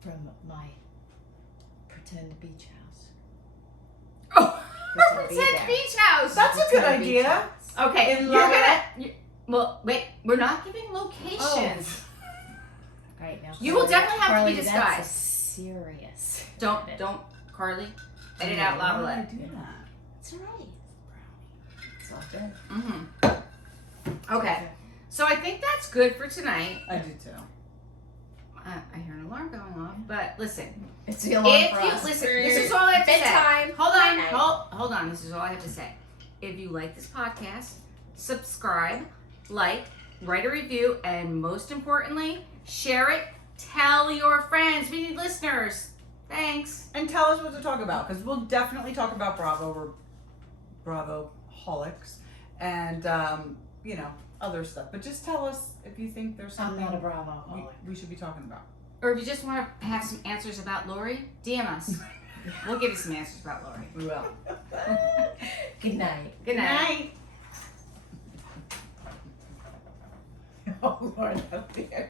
from my pretend beach house. Oh, Pretend be pretend there. beach house. That's a good Pretend beach idea. house. Okay, In you're love. gonna. Well, wait. We're not giving locations. Right now. You will definitely have to Carly, be that's disguised. serious. Don't, Carly. Edit out Why would I Lava. do that? It's alright. It's all good. Mm-hmm. Okay, so I think that's good for tonight. I do too. I hear an alarm going off, but listen. It's the alarm If for you us. listen, this is all I have to say. Bedtime. Hold on, Night-night. hold on. This is all I have to say. If you like this podcast, subscribe, like, write a review, and most importantly, share it. Tell your friends. We need listeners. Thanks. And tell us what to talk about, because we'll definitely talk about Bravo holics and other stuff. But just tell us if you think there's I'm something not a Bravo holic. we should be talking about. Or if you just want to have some answers about Lori, DM us. We'll give you some answers about Lori. We will. Good night. Good night. Oh Lord, up there.